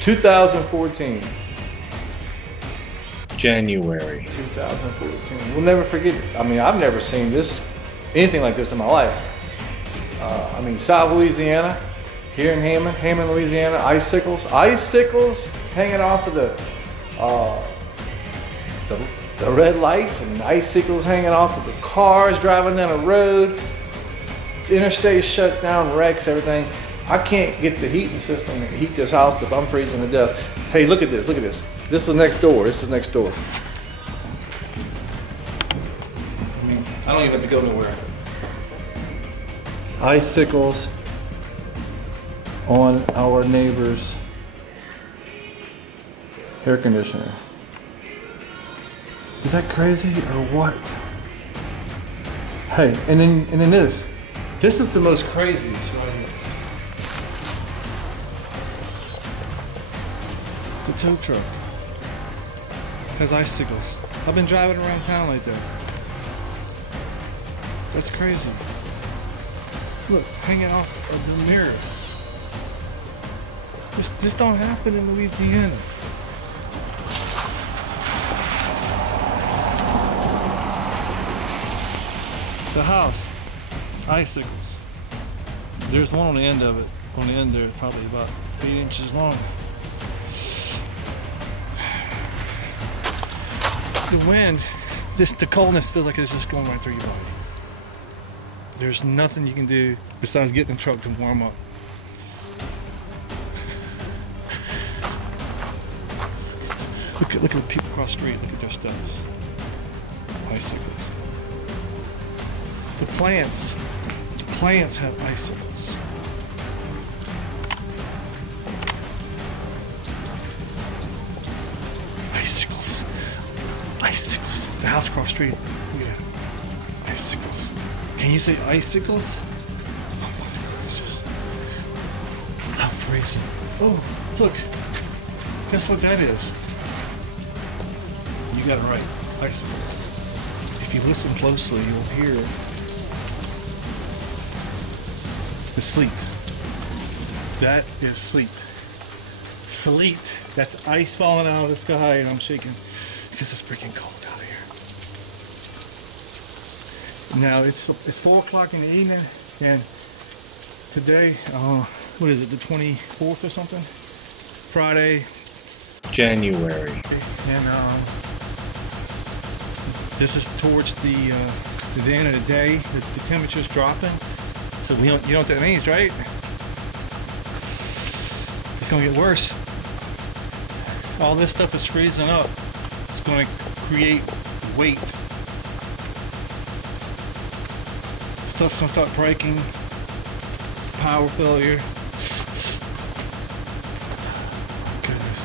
2014. January. 2014. We'll never forget it. I mean, I've never seen anything like this in my life. I mean, South Louisiana, here in Hammond, Louisiana, icicles hanging off of the red lights, and icicles hanging off of the cars driving down the road. The interstate shut down, wrecks, everything. I can't get the heating system to heat this house if I'm freezing to death. Hey, look at this, look at this. This is next door, this is next door. I mean, I don't even have to go nowhere. Icicles on our neighbor's air conditioner. Is that crazy or what? Hey, and then this. This is the most craziest right here. The tow truck has icicles. I've been driving around town like that. That's crazy. Look, hanging off of the mirror. This don't happen in Louisiana. The house, icicles. There's one on the end of it. On the end there, probably about 8 inches long. The wind, the coldness feels like it's just going right through your body. There's nothing you can do besides getting in the truck to warm up. Look at the people across the street. Look at their stuff. Icicles. The plants have icicles. Icicles. The house across the street. Look at that. Icicles. Can you say icicles? I'm freezing. Oh, look. Guess what that is? You got it right. Icicles. If you listen closely, you'll hear the sleet. That is sleet. Sleet. That's ice falling out of the sky, and I'm shaking because it's freaking cold out here. Now it's 4 o'clock in the evening, and today, what is it, the 24th or something? Friday. January. And this is towards the end of the day. The temperature's dropping. So you know what that means, right? It's gonna get worse. All this stuff is freezing up. It's gonna create weight. Stuff's gonna start breaking. Power failure. Goodness.